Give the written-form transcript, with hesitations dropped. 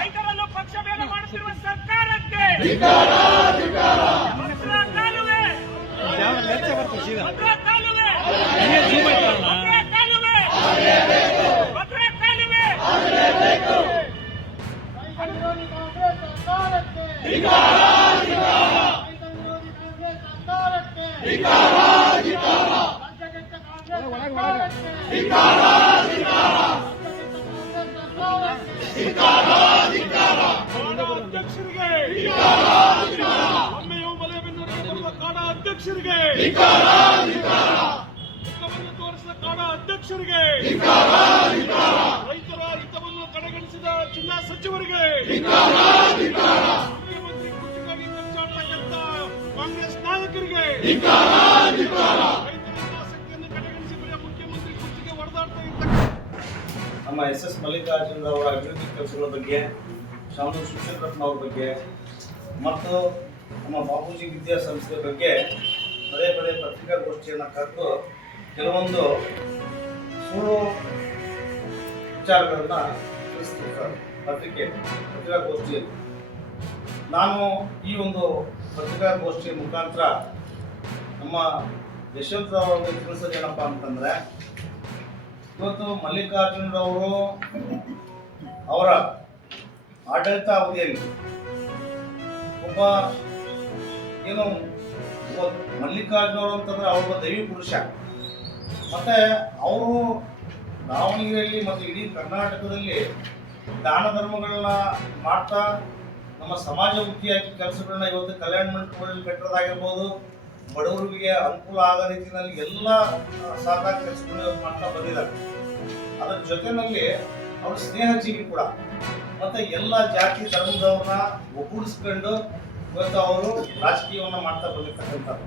ರೈತರನ್ನು ಪಕ್ಷಭೇದ ಮಾಡುತ್ತಿರುವ ಸರ್ಕಾರಕ್ಕೆ ಭದ್ರಾ ಕಾಲುವೆ ಭದ್ರಾ ಕಾಲುವೆ ಭದ್ರಾ ಕಾಲುವೆ ಭದ್ರಾ ಕಾಲುವೆ ಅಧ್ಯಕ್ಷರಿಗೆ ಹಿತವನ್ನು ತೋರಿಸಿದ ಕಾಡ ಅಧ್ಯಕ್ಷರಿಗೆ ರೈತರ ಹಿತವನ್ನು ಕಡೆಗಣಿಸಿದ ಜಿಲ್ಲಾ ಸಚಿವರಿಗೆ ಮುಖ್ಯಮಂತ್ರಿ ಕುರ್ಚಿಗಾಗಿ ಕಚ್ಚಾಡ್ತಕ್ಕಂಥ ಕಾಂಗ್ರೆಸ್ ನಾಯಕರಿಗೆ ರೈತರ ಹಿತಾಸಕ್ತಿಯನ್ನು ಕಡೆಗಣಿಸಿ ಮುಖ್ಯಮಂತ್ರಿ ಕುರ್ಚಿಗೆ ಹೊಡೆದಾಡ್ತಾ ಇರ್ತಕ್ಕಂಥ ನಮ್ಮ ಎಸ್ ಮಲ್ಲಿಕಾರ್ಜುನ ಅವರ ಅಭಿವೃದ್ಧಿ ಕೆಲಸಗಳ ಬಗ್ಗೆ, ಶಾಮನೂರು ಶಿವಶಂಕರಪ್ಪನ ಅವ್ರ ಬಗ್ಗೆ ಮತ್ತು ನಮ್ಮ ಬಾಪೂಜಿ ವಿದ್ಯಾಸಂಸ್ಥೆ ಬಗ್ಗೆ ಪದೇ ಪದೇ ಪತ್ರಿಕಾಗೋಷ್ಠಿಯನ್ನು ಕರೆದು ಕೆಲವೊಂದು ಸುಳ್ಳು ವಿಚಾರಗಳನ್ನು ತಿಳಿಸ್ತಿರ್ತಾರೆ ಪತ್ರಿಕಾಗೋಷ್ಠಿಯಲ್ಲಿ. ನಾನು ಈ ಒಂದು ಪತ್ರಿಕಾಗೋಷ್ಠಿಯ ಮುಖಾಂತರ ನಮ್ಮ ಯಶವಂತರಾವ್ ಅವರಿಗೆ ತಿಳಿಸೋದೇನಪ್ಪ ಅಂತಂದರೆ, ಇವತ್ತು ಮಲ್ಲಿಕಾರ್ಜುನರವರು ಅವರ ಆಡಳಿತಾವಧಿಯಲ್ಲಿ ಒಬ್ಬ ಏನು ಮಲ್ಲಿಕಾರ್ಜುನವರು ಅಂತಂದ್ರೆ ಅವರೊಬ್ಬ ದೈವಿ ಪುರುಷ. ಮತ್ತು ಅವರು ದಾವಣಗೆರೆಯಲ್ಲಿ ಮತ್ತು ಇಡೀ ಕರ್ನಾಟಕದಲ್ಲಿ ದಾನ ಧರ್ಮಗಳನ್ನ ಮಾಡ್ತಾ ನಮ್ಮ ಸಮಾಜಮುಖಿಯಾಗಿ ಕೆಲಸಗಳನ್ನ ಇವತ್ತು ಕಲ್ಯಾಣ ಮಂಟಪಗಳಲ್ಲಿ ಕಟ್ಟೋದಾಗಿರ್ಬೋದು, ಬಡವರಿಗೆ ಅನುಕೂಲ ಆಗೋ ರೀತಿಯಲ್ಲಿ ಎಲ್ಲ ಸಹಕಾರ ಕೆಲಸಗಳನ್ನ ಮಾಡ್ತಾ ಬಂದಿದ್ದಾರೆ. ಅದರ ಜೊತೆಯಲ್ಲಿ ಅವರು ಸ್ನೇಹಜೀವಿ ಕೂಡ. ಮತ್ತು ಎಲ್ಲ ಜಾತಿ ಧರ್ಮದವ್ರನ್ನ ಒಗ್ಗೂಡಿಸ್ಕೊಂಡು ಇವತ್ತು ಅವರು ರಾಜಕೀಯವನ್ನು ಮಾಡ್ತಾ ಬಂದಿರ್ತಕ್ಕಂಥದ್ದು.